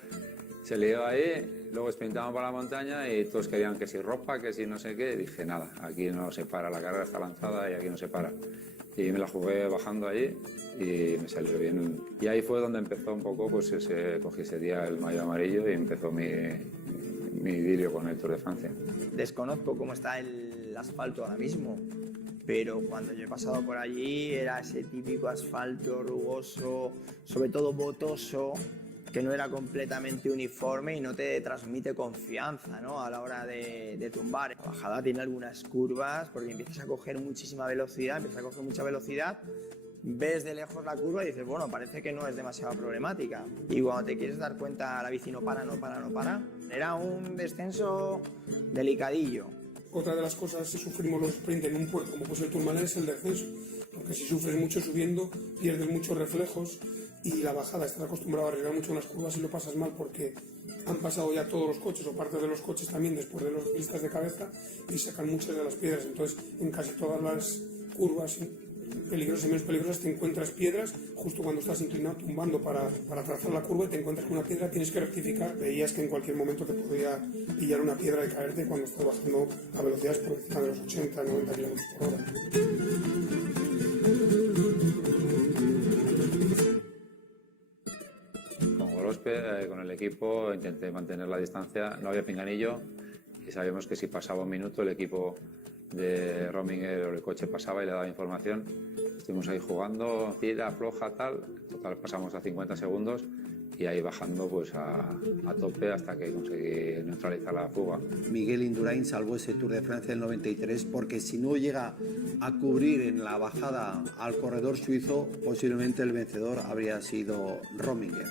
se lió ahí, luego sprintamos para la montaña y todos querían que si ropa, que si no sé qué, y dije nada, aquí no se para, la carrera está lanzada y aquí no se para. Y me la jugué bajando allí y me salió bien. Y ahí fue donde empezó un poco, pues cogí ese día el maillot amarillo y empezó mi idilio con el Tour de Francia. Desconozco cómo está el asfalto ahora mismo, pero cuando yo he pasado por allí era ese típico asfalto rugoso, sobre todo botoso, que no era completamente uniforme y no te transmite confianza, ¿no?, a la hora de tumbar. La bajada tiene algunas curvas porque empiezas a coger mucha velocidad, ves de lejos la curva y dices, bueno, parece que no es demasiado problemática. Y cuando te quieres dar cuenta, la bici no para. Era un descenso delicadillo. Otra de las cosas que sufrimos los sprint en un puerto como pues el Tourmalet es el descenso, porque si sufres mucho subiendo pierdes muchos reflejos y la bajada estás acostumbrado a arriesgar mucho en las curvas y lo pasas mal porque han pasado ya todos los coches o parte de los coches también después de los ciclistas de cabeza y sacan muchas de las piedras. Entonces en casi todas las curvas peligrosas y menos peligrosas te encuentras piedras justo cuando estás inclinado tumbando para trazar la curva y te encuentras con una piedra, tienes que rectificar. Veías que en cualquier momento te podía pillar una piedra y caerte cuando estás bajando a velocidades por encima de los 80, 90 km por hora. Con Gorospe, con el equipo, intenté mantener la distancia, no había pinganillo y sabíamos que si pasaba un minuto el equipo de Rominger o el coche pasaba y le daba información. Estuvimos ahí jugando, tira, afloja, tal, total pasamos a 50 segundos y ahí bajando pues a tope hasta que conseguí neutralizar la fuga. Miguel Indurain salvó ese Tour de Francia del 93 porque si no llega a cubrir en la bajada al corredor suizo, posiblemente el vencedor habría sido Rominger.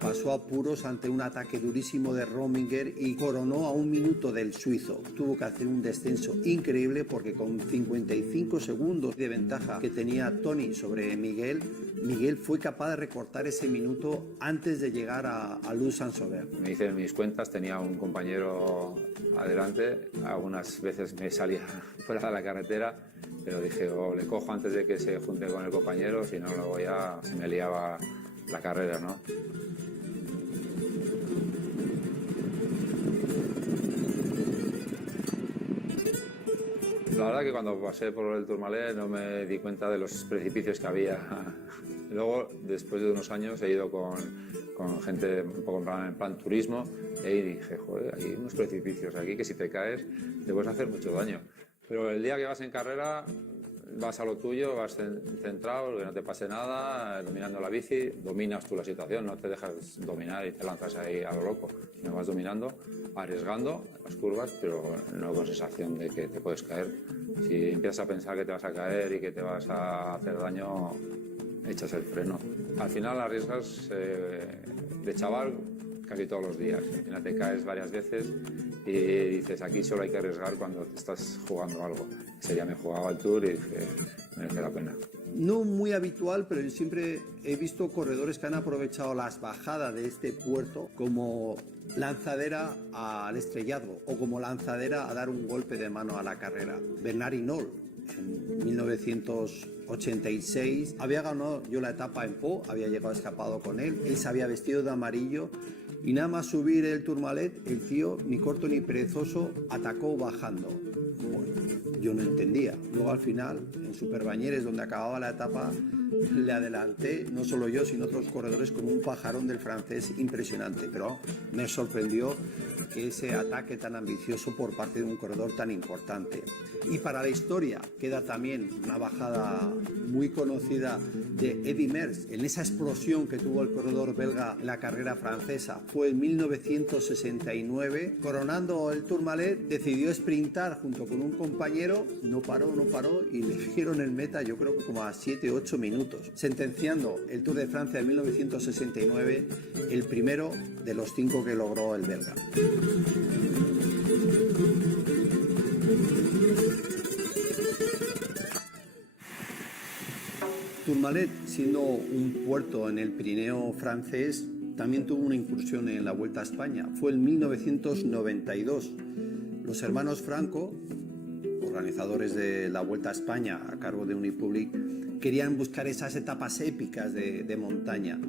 Pasó apuros ante un ataque durísimo de Rominger y coronó a un minuto del suizo. Tuvo que hacer un descenso increíble porque con 55 segundos de ventaja que tenía Tony sobre Miguel, Miguel fue capaz de recortar ese minuto antes de llegar a Luz-Saint-Sauveur. Me hice mis cuentas, tenía un compañero adelante, algunas veces me salía fuera de la carretera, pero dije, le cojo antes de que se junte con el compañero, si no luego ya se me liaba la carrera, ¿no? La verdad que cuando pasé por el Tourmalet no me di cuenta de los precipicios que había. Luego, después de unos años, he ido con gente un poco en plan turismo y dije, joder, hay unos precipicios aquí que si te caes te puedes hacer mucho daño. Pero el día que vas en carrera, vas a lo tuyo, vas centrado, que no te pase nada, dominando la bici, dominas tú la situación, no te dejas dominar y te lanzas ahí a lo loco. Me vas dominando, arriesgando las curvas, pero no con sensación de que te puedes caer. Si empiezas a pensar que te vas a caer y que te vas a hacer daño, echas el freno. Al final arriesgas de chaval casi todos los días. Al final te caes varias veces y dices, aquí solo hay que arriesgar cuando te estás jugando algo. Ese día me jugaba el Tour y dije, merece la pena. No muy habitual, pero yo siempre he visto corredores que han aprovechado las bajadas de este puerto como lanzadera al estrellado o como lanzadera a dar un golpe de mano a la carrera. Bernard Hinault, en 1986, había ganado yo la etapa en Pau, había llegado escapado con él, él se había vestido de amarillo y nada más subir el Tourmalet, el tío, ni corto ni perezoso, atacó bajando. Bueno, yo no entendía. Luego al final, en Superbañeres, donde acababa la etapa, le adelanté, no solo yo, sino otros corredores, como un pajarón del francés impresionante. Pero me sorprendió que ese ataque tan ambicioso por parte de un corredor tan importante. Y para la historia queda también una bajada muy conocida de Eddy Merckx, en esa explosión que tuvo el corredor belga en la carrera francesa. Fue en 1969, coronando el Tourmalet, decidió sprintar junto con un compañero, no paró y le dieron el meta, yo creo que como a 7-8 minutos, sentenciando el Tour de Francia de 1969, el primero de los 5 que logró el belga. Tourmalet, siendo un puerto en el Pirineo francés, también tuvo una incursión en la Vuelta a España. Fue en 1992. Los hermanos Franco, organizadores de la Vuelta a España a cargo de Unipublic, querían buscar esas etapas épicas de montaña.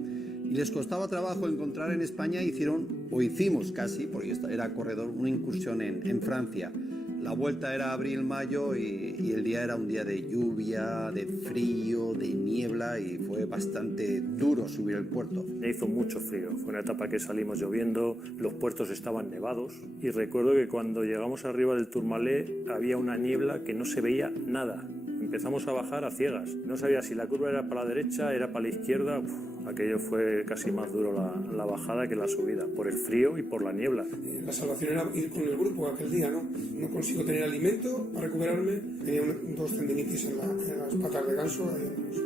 Y les costaba trabajo encontrar en España, hicimos casi, porque era corredor, una incursión en Francia. La vuelta era abril-mayo y el día era un día de lluvia, de frío, de niebla y fue bastante duro subir el puerto. Hizo mucho frío, fue una etapa que salimos lloviendo, los puertos estaban nevados y recuerdo que cuando llegamos arriba del Tourmalet había una niebla que no se veía nada. Empezamos a bajar a ciegas, no sabía si la curva era para la derecha, era para la izquierda. Aquello fue casi más duro la bajada que la subida, por el frío y por la niebla. La salvación era ir con el grupo aquel día, ¿no? No consigo tener alimento para recuperarme, tenía 2 tendinitis en las patas de ganso, en los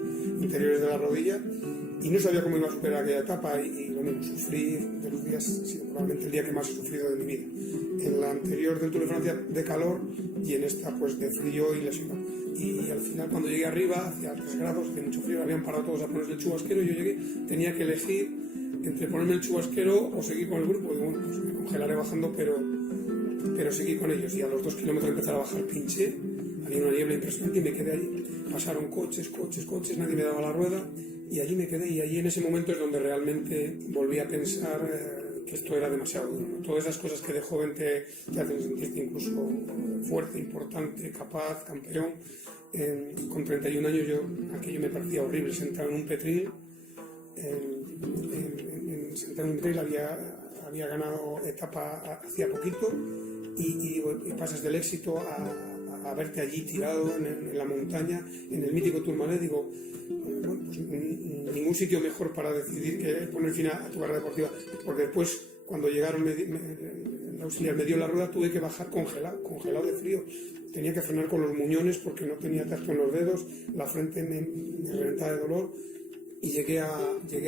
interiores de la rodilla, y no sabía cómo iba a superar aquella etapa y lo mismo, sufrí de los días, ha sido probablemente el día que más he sufrido de mi vida. En la anterior del Tour de Francia de calor y en esta pues de frío y lesión. Y al final cuando llegué arriba, hacía 3 grados, hacía mucho frío, habían parado todos a ponerse el chubasquero y yo llegué, tenía que elegir entre ponerme el chubasquero o seguir con el grupo. Y bueno, pues me congelaré bajando, pero seguí con ellos. Y a los 2 kilómetros empezar a bajar, pinché, había una niebla impresionante y me quedé allí. Pasaron coches, nadie me daba la rueda y allí me quedé. Y allí en ese momento es donde realmente volví a pensar que esto era demasiado duro, ¿no? Todas esas cosas que de joven te hacen sentirte incluso fuerte, importante, capaz, campeón. Con 31 años aquello me parecía horrible, sentado en un petril. Sentado en un petril había ganado etapa hacía poquito y pasas del éxito a verte allí tirado en la montaña, en el mítico Tourmalet. Digo, bueno, pues ningún sitio mejor para decidir que poner fin a tu carrera deportiva, porque después cuando llegaron el auxiliar me dio la rueda, tuve que bajar congelado de frío, tenía que frenar con los muñones porque no tenía tacto en los dedos, la frente me reventaba de dolor y llegué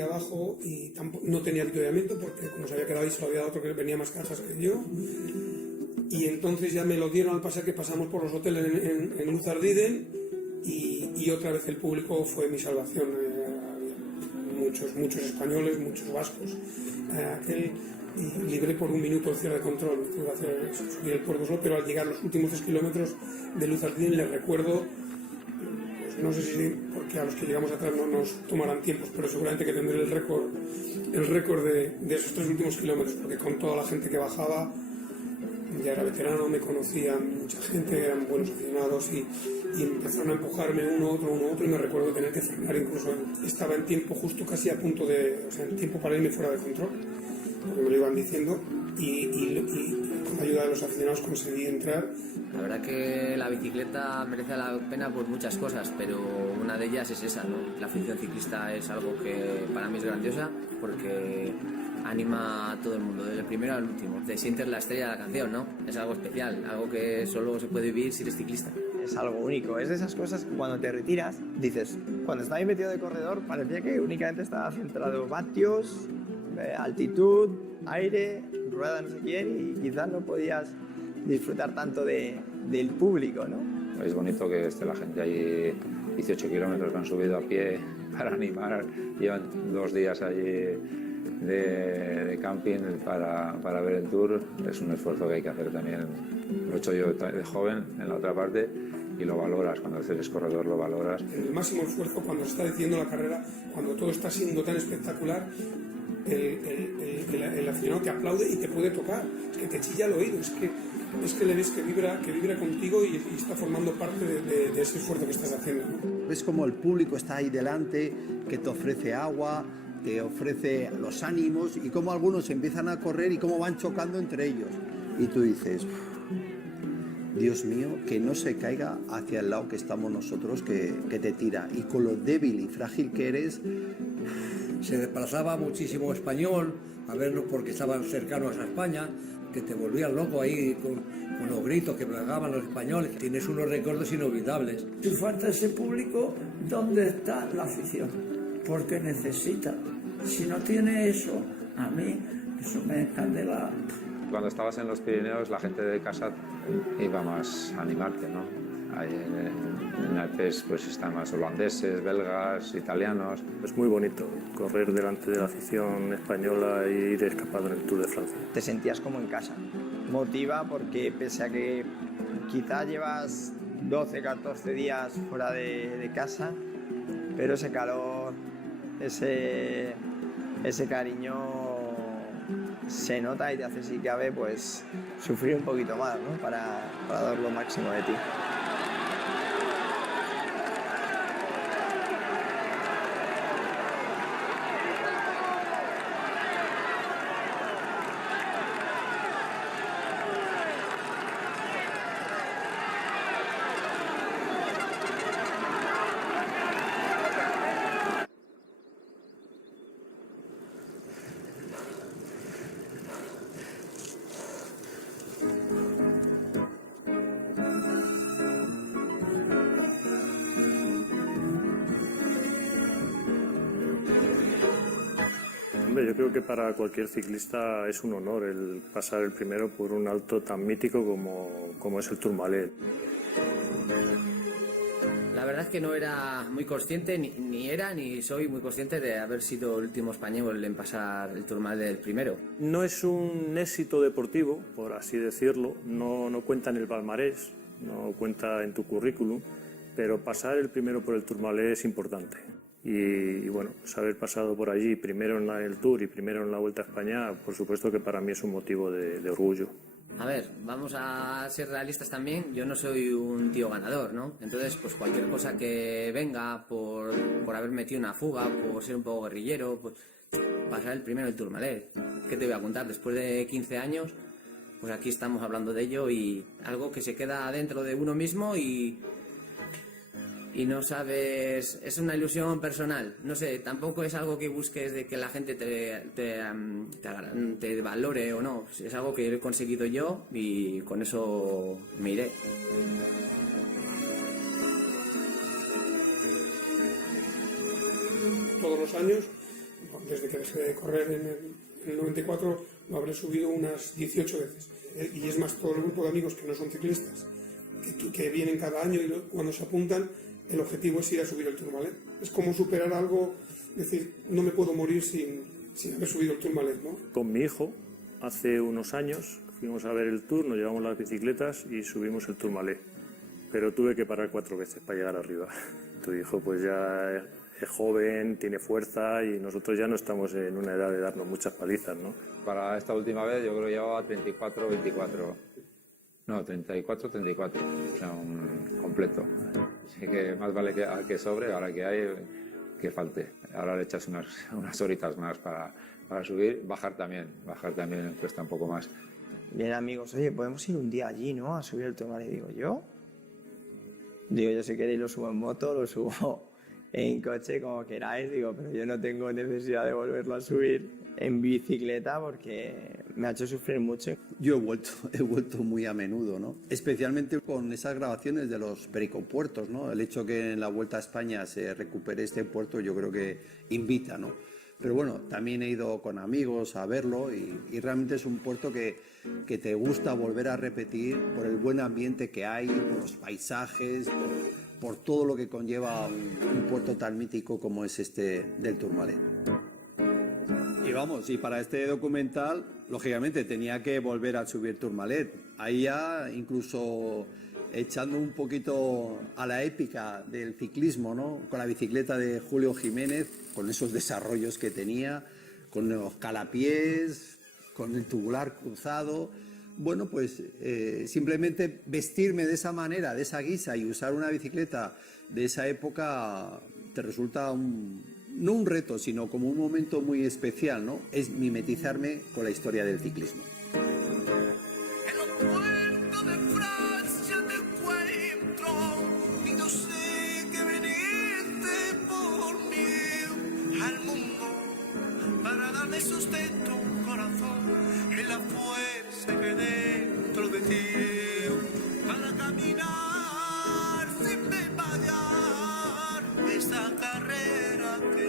abajo y no tenía avituallamiento porque como se había quedado ahí solo había otro que venía más cansado que yo. Y entonces ya me lo dieron al pasar que pasamos por los hoteles en Luz Ardiden y otra vez el público fue mi salvación. Muchos españoles, muchos vascos. Y libré por un minuto el cierre de control. Tuve que hacer subir el puerto solo, pero al llegar los últimos 3 kilómetros de Luz Ardiden les recuerdo, pues no sé si porque a los que llegamos atrás no nos tomarán tiempos, pero seguramente que tendré el récord de esos 3 últimos kilómetros, porque con toda la gente que bajaba, ya era veterano, me conocían mucha gente, eran buenos aficionados y empezaron a empujarme uno, otro y me recuerdo tener que frenar incluso. Estaba en tiempo justo casi a punto en tiempo para irme fuera de control, porque me lo iban diciendo y con la ayuda de los aficionados conseguí entrar. La verdad que la bicicleta merece la pena por muchas cosas, pero una de ellas es esa, ¿no? La afición ciclista es algo que para mí es grandiosa porque anima a todo el mundo, desde el primero al último. Te sientes la estrella de la canción, ¿no? Es algo especial, algo que solo se puede vivir si eres ciclista. es algo único. Es de esas cosas que cuando te retiras dices, cuando estaba ahí metido de corredor parecía que únicamente estaba centrado vatios, altitud, aire, rueda no sé quién, y quizás no podías disfrutar tanto del público, ¿no? Es bonito que esté la gente ahí, 18 kilómetros que han subido a pie para animar, llevan 2 días allí de camping para ver el Tour. Es un esfuerzo que hay que hacer también. Lo he hecho yo de joven en la otra parte y lo valoras, cuando eres corredor lo valoras. El máximo esfuerzo cuando se está decidiendo la carrera, cuando todo está siendo tan espectacular, el aficionado te aplaude y te puede tocar, es que te chilla el oído, es que le ves que vibra contigo y está formando parte de ese esfuerzo que estás haciendo, ¿no? Ves como el público está ahí delante, que te ofrece agua, te ofrece los ánimos, y cómo algunos empiezan a correr y cómo van chocando entre ellos. Y tú dices, Dios mío, que no se caiga hacia el lado que estamos nosotros, que te tira. Y con lo débil y frágil que eres... Se desplazaba muchísimo español a vernos porque estaban cercanos a España, que te volvías loco ahí con los gritos que pegaban los españoles. Tienes unos recuerdos inolvidables. Si falta ese público, ¿dónde está la afición? Porque necesita. Si no tiene eso, a mí eso me encandela. Cuando estabas en los Pirineos, la gente de casa iba más a animarte, ¿no? Ahí en Alpes pues están más holandeses, belgas, italianos. Es muy bonito correr delante de la afición española e ir escapado en el Tour de Francia. Te sentías como en casa. Motiva porque pese a que quizás llevas 12, 14 días fuera de casa, pero ese calor, ese cariño se nota y te hace, si cabe, pues sufrir un poquito más, ¿no? Para dar lo máximo de ti. Yo creo que para cualquier ciclista es un honor el pasar el primero por un alto tan mítico como es el Tourmalet. La verdad es que no era muy consciente, ni soy muy consciente de haber sido el último español en pasar el Tourmalet del primero. No es un éxito deportivo, por así decirlo, no cuenta en el palmarés, no cuenta en tu currículum, pero pasar el primero por el Tourmalet es importante. Y bueno, pues haber pasado por allí primero en el Tour y primero en la Vuelta a España, por supuesto que para mí es un motivo de orgullo. A ver, vamos a ser realistas también, yo no soy un tío ganador, ¿no? Entonces, pues cualquier cosa que venga por haber metido una fuga, por ser un poco guerrillero, pues pasar el primero el Tourmalet. ¿Qué te voy a contar? Después de 15 años, pues aquí estamos hablando de ello y algo que se queda dentro de uno mismo y no sabes, es una ilusión personal, no sé, tampoco es algo que busques de que la gente te valore o no, es algo que he conseguido yo y con eso me iré. Todos los años, desde que dejé de correr en el 94, lo habré subido unas 18 veces. Y es más, todo el grupo de amigos que no son ciclistas, que vienen cada año y cuando se apuntan, el objetivo es ir a subir el Tourmalet. Es como superar algo, es decir, no me puedo morir sin haber subido el Tourmalet, ¿no? Con mi hijo, hace unos años, fuimos a ver el Tour, nos llevamos las bicicletas y subimos el Tourmalet. Pero tuve que parar 4 veces para llegar arriba. Tu hijo pues ya es joven, tiene fuerza y nosotros ya no estamos en una edad de darnos muchas palizas, ¿no? Para esta última vez yo creo que llevaba 34. No, 34, o sea, un completo. Así que más vale que sobre, ahora que hay, que falte. Ahora le echas unas horitas más para subir, bajar también cuesta un poco más. Bien, amigos, oye, podemos ir un día allí, ¿no? A subir el Tourmalet, digo yo. Si queréis lo subo en moto, lo subo en coche, como queráis, digo, pero yo no tengo necesidad de volverlo a subir. en bicicleta porque me ha hecho sufrir mucho. Yo he vuelto muy a menudo, ¿no? Especialmente con esas grabaciones de los pericopuertos, ¿no? El hecho que en la Vuelta a España se recupere este puerto yo creo que invita, ¿no? Pero bueno, también he ido con amigos a verlo y realmente es un puerto que te gusta volver a repetir por el buen ambiente que hay, por los paisajes, por todo lo que conlleva un puerto tan mítico como es este del Tourmalet. Y vamos, y para este documental, lógicamente tenía que volver a subir Tourmalet. Ahí ya incluso echando un poquito a la épica del ciclismo, ¿no? Con la bicicleta de Julio Jiménez, con esos desarrollos que tenía, con los calapiés, con el tubular cruzado. Bueno, pues simplemente vestirme de esa manera, de esa guisa y usar una bicicleta de esa época te resulta no un reto, sino como un momento muy especial, ¿no? Es mimetizarme con la historia del ciclismo. En los puertos de Francia te encuentro y yo sé que viniste por mí al mundo para darle sustento a un corazón en la fuerza que dentro de ti para caminar sin desmayar esa carrera que